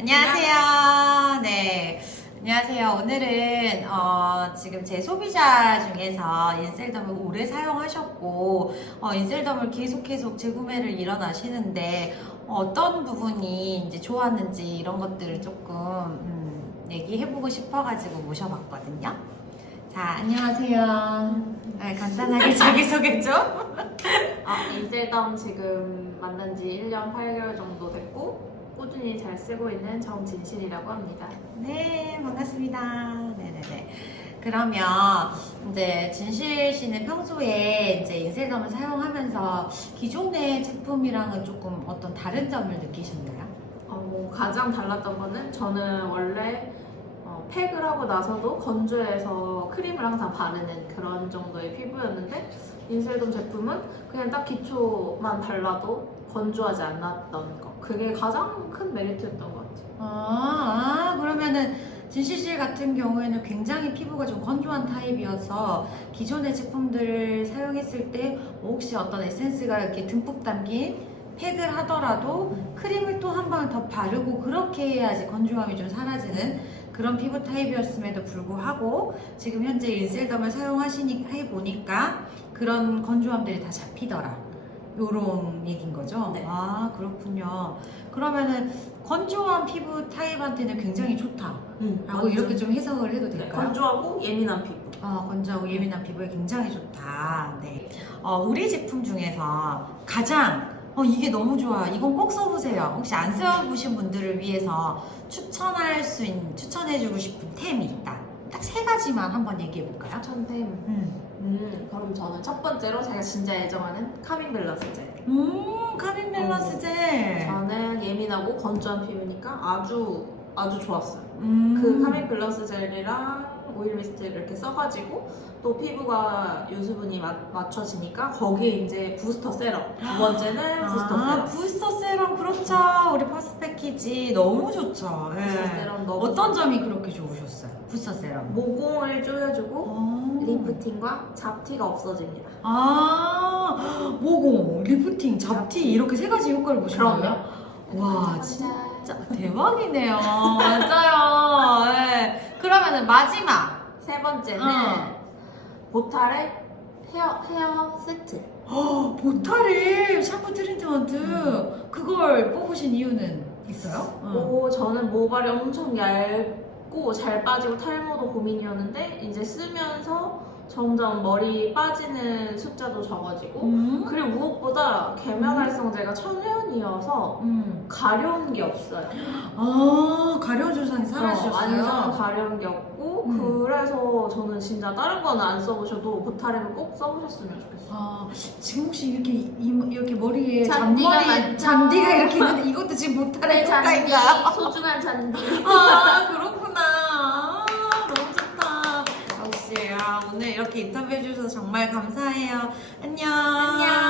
안녕하세요. 네. 안녕하세요. 오늘은 어, 지금 제 소비자 중에서 인셀덤을 오래 사용하셨고 어, 인셀덤을 계속 계속 재구매를 일어나시는데 어떤 부분이 이제 좋았는지 이런 것들을 조금 음, 얘기해보고 싶어가지고 모셔봤거든요. 자, 안녕하세요. 네, 간단하게 자기소개 좀. 아, 인셀덤 지금 만난 지 1년 8개월 정도 됐고 꾸준히 잘 쓰고 있는 정진실이라고 합니다. 네, 반갑습니다. 네네네. 그러면 이제 진실 씨는 평소에 이제 인셀덤을 사용하면서 기존의 제품이랑은 조금 어떤 다른 점을 느끼셨나요? 어, 뭐 가장 달랐던 거는 저는 원래 어, 팩을 하고 나서도 건조해서 크림을 항상 바르는 그런 정도의 피부였는데 인셀덤 제품은 그냥 딱 기초만 발라도 건조하지 않았던 거. 그게 가장 큰 메리트였던 것 같아요. 아, 아, 그러면은 진실 씨 같은 경우에는 굉장히 피부가 좀 건조한 타입이어서 기존의 제품들을 사용했을 때뭐 혹시 어떤 에센스가 이렇게 듬뿍 담긴 팩을 하더라도 크림을 또 한 번 더 바르고 그렇게 해야지 건조함이 좀 사라지는 그런 피부 타입이었음에도 불구하고 지금 현재 인셀덤을 사용하시니까 해보니까 그런 건조함들이 다 잡히더라. 요런 얘기인 거죠? 네. 아, 그렇군요. 그러면은 건조한 피부 타입한테는 굉장히 좋다. 라고 완전. 이렇게 좀 해석을 해도 네, 될까요? 건조하고 예민한 피부. 어, 건조하고 예민한 피부에 굉장히 좋다. 네. 어, 우리 제품 중에서 가장 어, 이게 너무 좋아. 이건 꼭 써보세요. 혹시 안 써보신 분들을 위해서 추천할 수 있는, 추천해주고 싶은 템이 있다. 딱세 가지만 한번 얘기해 볼까요? 천템. 음. 음, 그럼 저는 첫 번째로 제가 진짜 애정하는 카밍 밸런스 젤. 음, 카빈 밸런스 젤. 저는 예민하고 건조한 피부니까 아주 아주 좋았어요. 음. 그 카밍 밸런스 젤이랑 오일 미스트를 이렇게 써가지고 또 피부가 유수분이 마- 맞춰지니까 거기에 이제 부스터 세럼. 두 번째는 부스터 아, 세럼. 부스터 세럼 그렇죠. 우리 퍼스 패키지 너무 좋죠. 예. 부스터 세럼 너무 어떤. 점이 그렇게 좋으셨어요? 부스터 세럼. 모공을 조여주고 어. 리프팅과 잡티가 없어집니다. 아, 모공, 리프팅, 잡티. 이렇게 세 가지 효과를 보시는 거예요? 와, 짠. 진짜 대박이네요. 맞아요. 예. 그러면은 마지막. 세 번째는 어. 보탈의 헤어 헤어 세트. 어, 보타리 샴푸 트리트먼트 그걸 뽑으신 이유는 있어요? 어. 오, 저는 모발이 엄청 얇고 잘 빠지고 탈모도 고민이었는데 이제 쓰면서 점점 머리 빠지는 숫자도 적어지고 음. 그리고 무엇보다 계면활성제가 천연이어서 음. 가려운 게 없어요. 아, 가려운 증상이 어, 사라지셨어요? 완전 가려운 게 없고 음. 그래서 저는 진짜 다른 거는 안 써보셔도 보타림을 꼭 써보셨으면 좋겠어요. 아, 지금 혹시 이렇게 이, 이렇게 머리에 잔디가 잔머리 많죠? 잔디가 이렇게 있는데 이것도 지금 못하는 효과인가? 소중한 잔디. 아 그렇구나. 아, 너무 좋다. 역시 아, 오늘 이렇게 인터뷰 해 주셔서 정말 감사해요. 안녕. 안녕.